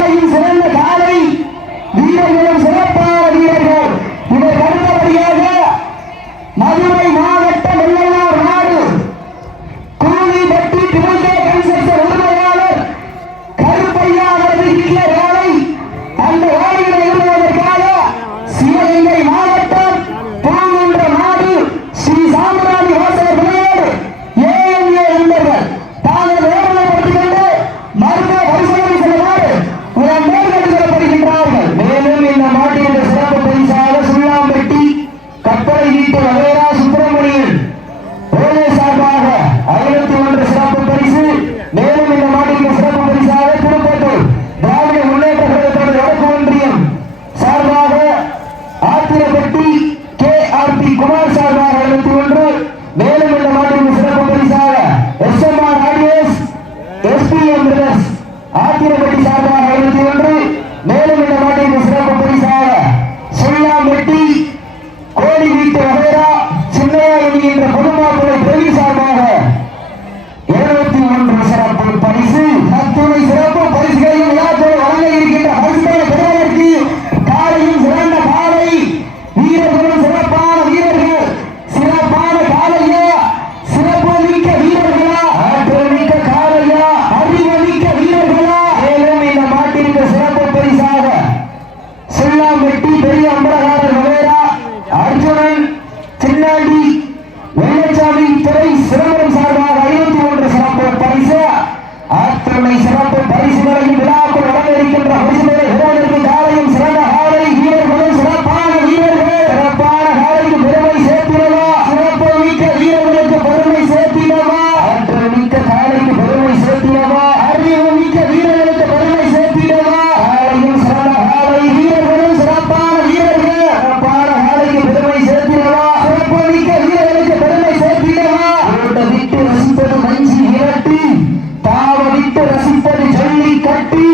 சிறந்த காலை வீரர்களும் சிறப்பான வீரர்கள். இதற்கு அடுத்தபடியாக மதுரை மாவட்டம் வெள்ளனார் நாடு கூலிப்பட்டி டிமோகே கன்ஸ்ட்ரக்ஷன் உரிமையாளர் கருப்பையா அவர்களுக்கு வேலை அந்த வேலையை எழுதுவதற்காக சிவகங்கை மாவட்டம் பூங்குன்ற நாடு ஸ்ரீ சாம்பராணி வாசகர் விளையாடு ஏஎம்ஏ என்பவர்கள் தாங்கள் வேதனைப்படுத்திக் கொண்டு மருத்துவ பரிசோதனை செல்லுமாறு உடன் மேற்கொள்ளப்படுகின்றார்கள். மேலும் இந்த மாட்டின் சிறப்பு பரிசாக சுள்ளாம்பட்டி கப்பலை வீட்டு வகைரா சுப்பிரமணியன் சார்பாக 501 சிறப்பு பரிசு. மேலும் இந்த மாட்டிற்கு சிறப்பு பரிசாக திருப்பத்தூர் திராவிட முன்னேற்ற கழகத்தோடு வடக்கு ஒன்றியம் சார்பாக ஆத்திரப்பட்டி KRP குமார் சார்பாக 51. மேலும் இந்த மாட்டிற்கு சிறப்பு பரிசாக SMR ஆடியோஸ் SPM பிரதர்ஸ் ஆத்திரப்பட்டி சார்பாக 51. மேலும் இந்த மாட்டிற்கு சிறப்பு பரிசாக சுள்ளாம்பட்டி கோடி வீட்டு வகைரா சின்னையா என்கின்ற பொதுமாப்பிள்ளை பிரவீன் சார்பாக 201 சிறப்பு பரிசு. அத்துணை சிறப்பு பரிசுகளையும் விழாக்களை வழங்க இருக்கின்ற பரிசுகளை பெறுவதற்கு காலையும் சிறந்த காலை வீரர்களும் சிறப்பான வீரர்கள். சிறப்பான காலையா, சிறப்பு மிக்க வீரர்களா, ஆற்றல் மிக்க காலையா, அறிவு மிக்க வீரர்களா. மேலும் இந்த மாட்டிற்கு சிறப்பு பரிசாக சுள்ளாம்பட்டி பெரிய அம்பலகாரர் வகைரா அர்ஜுனன் சின்னாண்டி வெள்ளச்சாமி துறை சிதம்பரம் சார்பாக 51 சிறப்பு பரிசு. அத்துணை சிறப்பு பரிசுகளையும் விழாக்குள் வழங்க இருக்கின்ற பரிசுகளை பெறுவதற்கு காலையும் சிறந்த காலை வீரர்களும் சிறப்பான வீரர்கள். சிறப்பான காலைக்கு பெருமை சேர்த்திடவா, சிறப்பு மிக்க வீரர்களுக்கு பெருமை சேர்த்திடவா, ஆற்றல் மிக்க காலைக்கு பெருமை சேர்த்திடவா, அறிவு மிக்க வீரர்களுக்கு பெருமை சேர்த்திடவா. காலையும் சிறந்த காலை வீரர்களும் சிறப்பான வீரர்கள். சிறப்பான காலைக்கு பெருமை சேர்த்திடவா, சிறப்பு மிக்க வீரர்களுக்கு பெருமை சேர்த்திடவா. விட்டு ரசிப்பது மஞ்சி விரட்டி, தாவ விட்டு ரசிப்பது ஜல்லி கட்டி,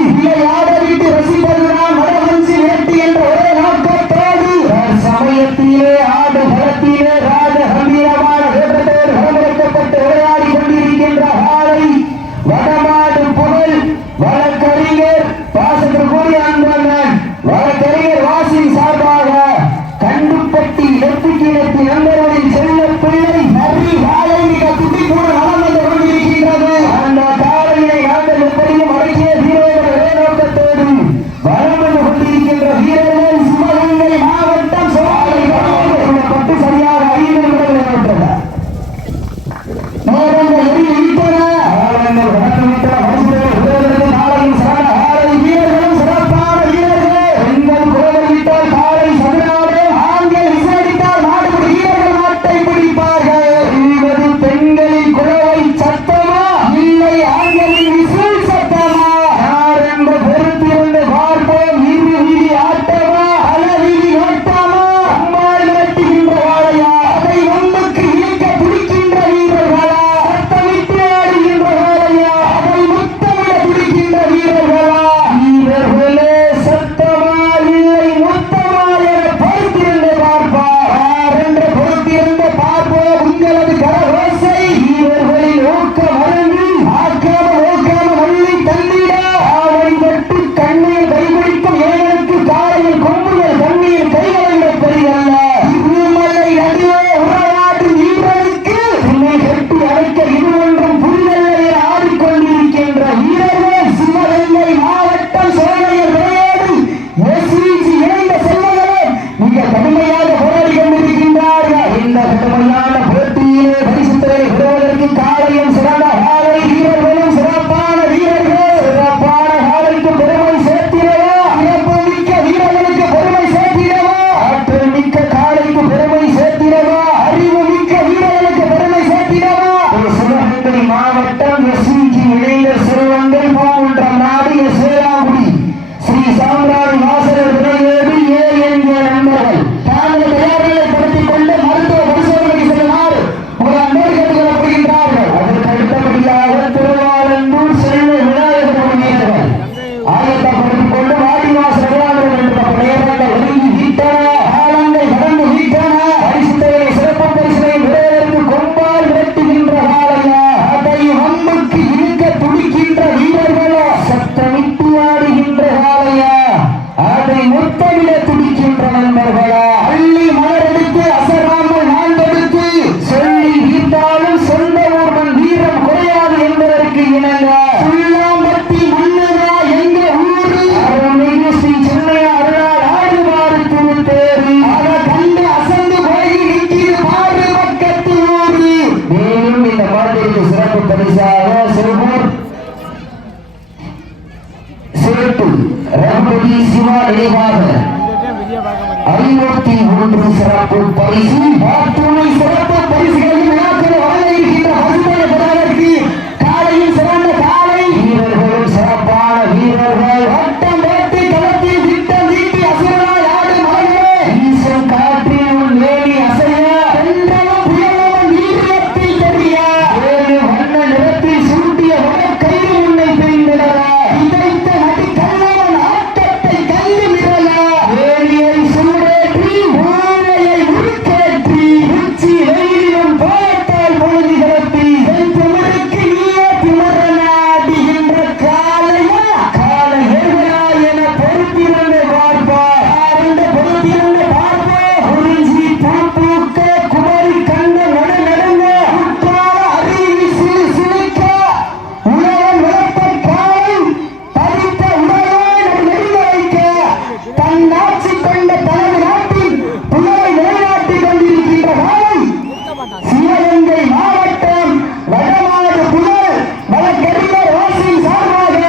நிறைவாக 51 சிறப்பு பரிசு துணை சிறப்பு பரிசுகளின் விழாக்கள் வழங்க இருக்கின்ற பசுமையை பெறுவதற்கு காலையும் சிறந்த காலை வீரர்களும் சிறப்பான வீரர்கள் வட்டம் வேட்டி களத்தில் திட்டம் நீட்டி அசுரனாய் ஆடு மலையே வீசும் காற்றில் உன் வேலி அசைய வென்றலும் புயலும் நீரியத்தில் தெரிய ஏழு வண்ண நிறத்தில் சுருட்டிய வடக்கையில் உன்னை பிரிந்திடற இதைத்த நடி கல்லவன் ஆட்டத்தை கல்வி மிரல வேலியை சூடேற்றி ஊரையை உருக்கேற்றி உச்சி வெயிலும் போட்டால் பொழுது கிளப்பி திமிருக்கு நீயே திமரனாடுகின்ற காலையா காலை எருகா என பொறுத்திருந்து பார்ப்பா ஆரண்ட பொறுத்திருந்து பார்ப்பா குறிஞ்சி பூக்க குமரி கண்ட நடுநடுங்க உட்கால அறிவி சிலிக்க உலகம் விளப்ப காலை தரித்த உடலே நடுநடுங்க வைக்க தன் ஆட்சி கொண்ட தனது நாட்டில் புலவை நிலைநாட்டிக் கொண்டிருக்கின்ற காலை சிவகங்கை மாவட்டம் வடமாடு புலர் வழக்கறிஞர் வாசின் சார்பாக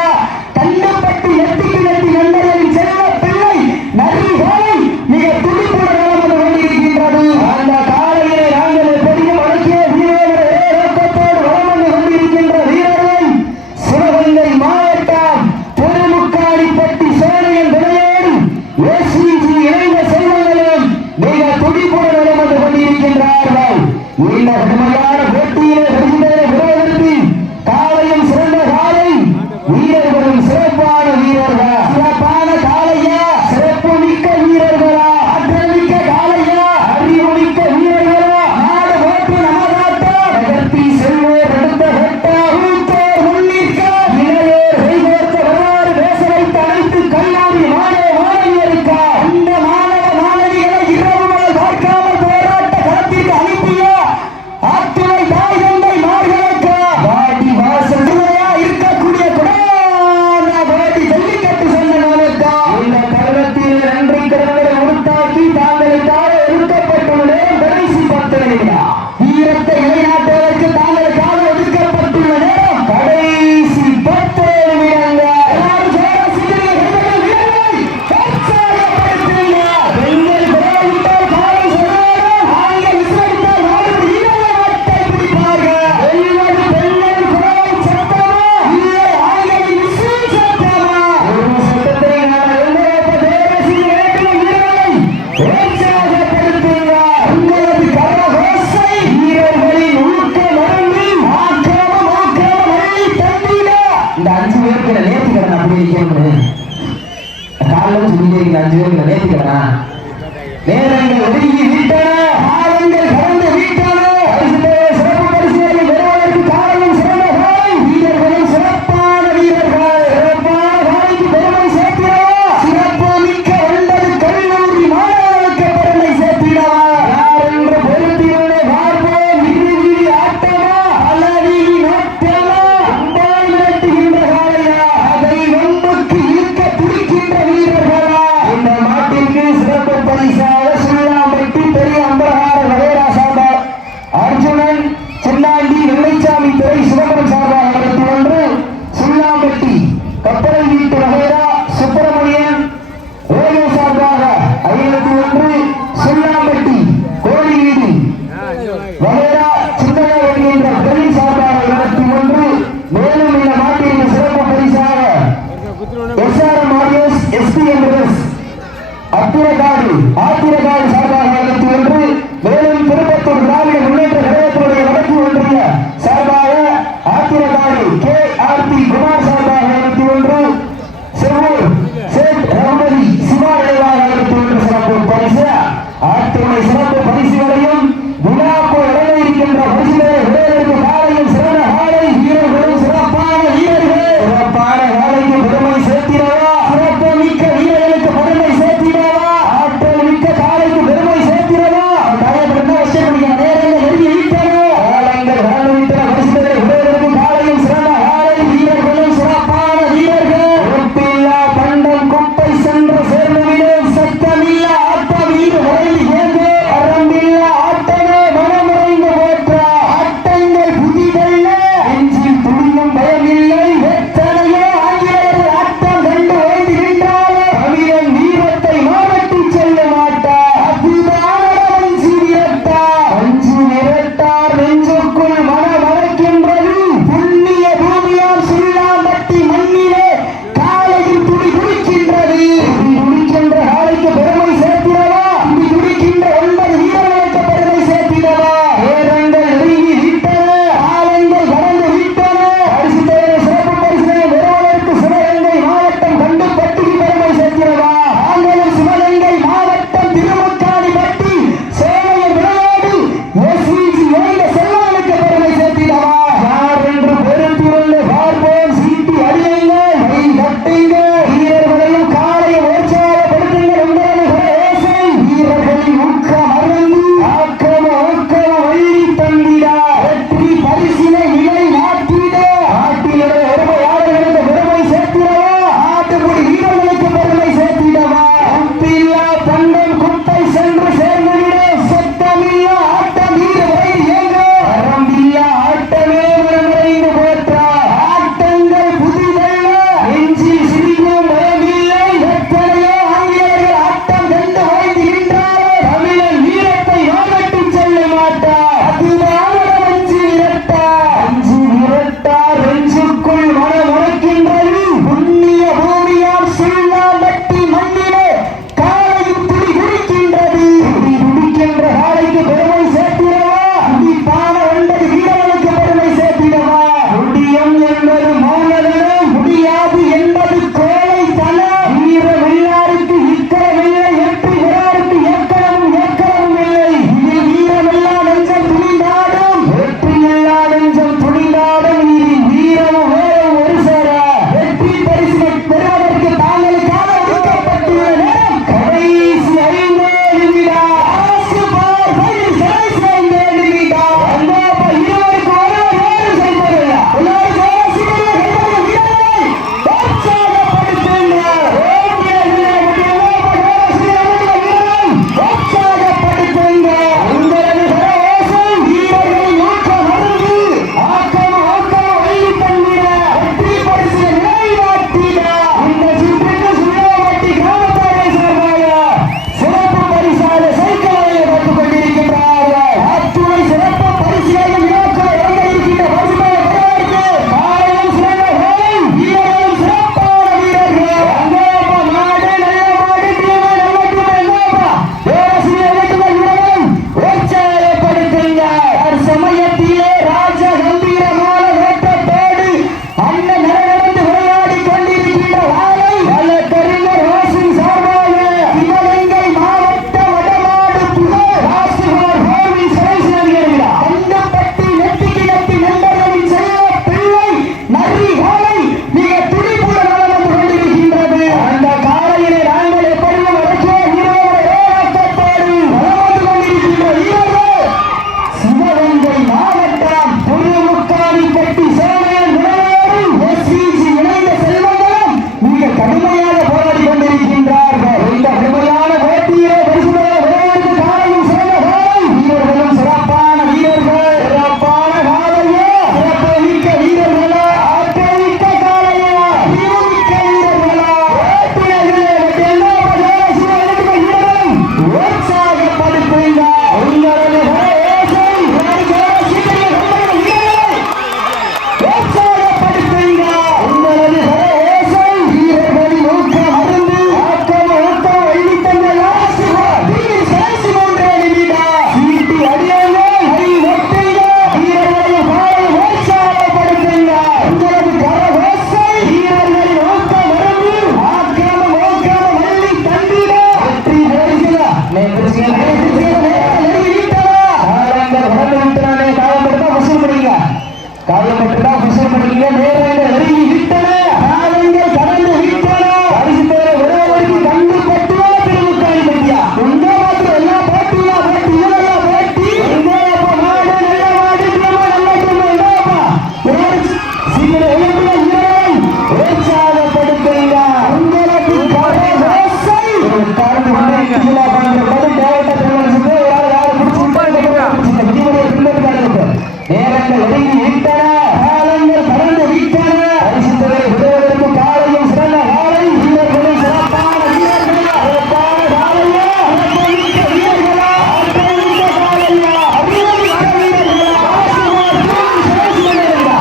கண்டப்பட்டு எட்டு கிழக்கு நண்பர்களின் செல்வ பிள்ளை நரிகாலை மிக துடிப்புடன் நடந்து கொண்டிருக்கின்றது அந்த காலையிலே நாங்கள் பெரிய வழக்கிய வீரர்கள் இறக்கத்தோடு வளம் வந்து கொண்டிருக்கின்ற வீரர்கள் சிவகங்கை மாவட்டம் திருமுக்காடிப்பட்டி சோழையன் விளையாடு ஏசிஜி இணைந்த செல்வங்களும் மிக துடிப்புடன் வளம் வந்து கொண்டிருக்கின்றார்கள் இந்த கடுமையான போட்டியிலே வருகின்ற விரோதத்தை காலையும் சிறந்த காலை வீரர்களும் சிறப்பான வீரர்கள் சிறப்பான காலையா சிறப்பு மிக்க வீரர்களா ஆற்றல் மிக்க காலையா அறிவு மிக்க வீரர்களா நாடு போட்டு நமதாட்டம் நகர்த்தி செல்வோர் அடுத்த கட்ட ஊத்தோர் முன்னிற்க இளையோர் கைகோர்த்த வரலாறு பேச வைத்த அனைத்து கல்லூரி மாணவியருக்கா இந்த மாணவ மாணவிகளை இரவு முதல் பார்க்காமல் போராட்ட களத்திற்கு அனுப்பிய ஆத்துணை தாய் தந்தை மார்களுக்கு வாடி வாசல் இருக்கக்கூடிய குடான வாடி ஜல்லிக்கட்டு சொன்னவர்களுக்கு இந்த தருணத்தில் நன்றி கடன்களை உருத்தாக்கி தாங்களை தாழ ஒதுக்கப்பட்டுள்ள நேரம் கடைசி 10 நிமிடம் வீரத்தை நிலைநாட்டுவதற்கு தாங்களுக்காக ஒதுக்கப்பட்டுள்ள நேரம் கடைசி 10 நிமிடங்கள் எல்லாரும் சேர சிறிய வீரர்களை உற்சாகப்படுத்துங்க பெண்கள் குறைவிட்டால் காலை சொன்னாலும் ஆண்கள் விசாரித்தால் நாடு வீரர்கள் நாட்டை பிடிப்பார்கள் வெல்வது பெண்கள் குறை சத்தமா இல்லை ஆண்களின் விசில் சத்தமா ஒரு சத்தத்தை நான் எழுந்தப்ப தேவசி வேட்டும் வீரர்களை உற்சாகப்படுத்துங்க உங்களது கரகோசை வீரர்களின் ஊக்க மருந்து ஆக்கிரமம் அள்ளி தந்திட இந்த 5 பேருக்கு நேர்த்திக்கடன் அப்படியே இருக்கணும் காலையில் சொல்லியிருக்கிற 5 பேருக்கு நேர்த்திக்கடனா நேரங்கள் ஒதுங்கி விட்டன காலங்கள் கடந்து விட்டன சிறப்பு பரிசுகளை பெறுவதற்கு காலையும் சிறந்த காலை வீரர்களும் சிறப்பான வீரர்கள் சிறப்பான காலைக்கு பெருமை சேர்த்திடவா சிறப்பு மிக்க 9 கல்லூரி மாணவர்களுக்கு பெருமை சேர்த்திடவா யார் என்று பொறுத்திருந்தே பார்ப்போம் இறுதி ஆட்டமா அல்லது நாட்டமா அம்பாய் மிரட்டுகின்ற காலையா அதை வம்புக்கு இழுக்க துடிக்கின்ற வீரர்களா இந்த மாட்டிற்கு சிறப்பு பரிசாக சுள்ளாம்பட்டி பெரிய அம்பலகார வகைரா சார்பாக அர்ஜுனன் சின்னாண்டி வெள்ளைச்சாமி துறை சிதம்பரம் சார்பாக நடத்தி ஒன்று சுள்ளாம்பட்டி கப்பலை வீட்டு வகைரா சுப்பிரமணியன் வேலு சார்பாக 51 சுள்ளாம்பட்டி கோழி வீடு வகைரா சின்னவட்டி என்ற பெரிய சார்பாக 21 மேலும் இந்த மாட்டிற்கு சிறப்பு பரிசாக SRM ஆடியோஸ் SPMS ஆத்திரகாடு சார்பாக 21 மேலும் திருப்பத்தூர் திராவிட முன்னேற்ற கழகத்தினுடைய வடக்கு ஒன்றிய சார்பாக ஆத்திரகாடு KRP குமார் சார்பாக 21 செவ்வூர் சேட் ரகுபதி சிவா நினைவாக 21 சிறப்பு பரிசு ஆத்துணை சிறப்பு பரிசுகளையும் விழாக்குள் இறங்க இருக்கின்ற பரிசுகளை களத்திலே ராஜ கம்பீரமான வேட்டத்தோடு அண்ணன் நடந்து விளையாடி கொண்டிருக்கின்ற வாழை வழக்கறிஞர் ராசின் சார்பாக சிவகங்கை மாவட்ட வடமாடு புகழ் ராசிகுமார் கோவில் சிறைசி நடிகர்களா கண்டுபட்டி நெட்டிக்கு நெட்டி நண்பர்களின் செல்ல பிள்ளை நரி வாழை மிக துடிப்புடன் வளம் வந்து கொண்டிருக்கின்றது. அந்த காலையிலே நாங்கள் எப்படியும் அடக்கிய வீரர்களோடு வளம் வந்து கொண்டிருக்கின்ற வீரர்கள் சிவகங்கை மாவட்டம் புதுமுக்காணி கட்டி சேனையின் விளையாடு SCG இணைந்த செல்வங்களும் மிக கடுமையாக போராடி கொண்டிருக்கின்றார்கள். இந்த கடுமையான போட்டியிலே பரிசுகளை விளையாட்டு காலையும் சிறந்த காலை வீரர்களும் சிறப்பான வீரர்கள் சிறப்பான காலையா சிறப்பு மிக்க வீரர்களா ஆற்றமிக்க காலையா மிக்க வீரர்களா ஓட்டுநர்களே எல்லா வீரர்களும் உற்சாகப்படுத்துங்க உங்களது காயப்பட்டுதான் விசில் பண்ணிக்க நேரங்கள் நெருங்கி விட்டன காலங்கள் கடந்து விட்டன பரிசு பெற விளையாடி கண்டு பட்டுவா திருமுக்காணி பட்டியா உங்க மாத்திரம் எல்லாம் போட்டியா போட்டி இதெல்லாம் போட்டி எங்கப்பா நாடு நல்ல நாடு நம்ம நல்ல இல்லப்பா சீக்கிர எழுப்புல வீரர்கள் உற்சாகப்படுத்துங்க உங்களுக்கு கரகோசை கலந்து கொண்டு ஜில்லா பண்றது டேரக்டா தெரிவிச்சு யாரு பிடிச்சிட்டு விதிமுறை பின்பற்றாங்க நேரங்கள் நெருங்கி விட்டன காலங்கள் கடந்து விட்டன பரிசுத்தலை விடுவதற்கு காலையும் சிறந்த காலை வீரர்களும் சிறப்பான வீரர்களா சிறப்பான காலையா சிறப்புமிக்க வீரர்களா ஆற்றமிக்க காலையா அறிவுமிக்க வீரர்களா கடைசி வீரர்களா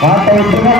வாட்டை விட்டுருங்க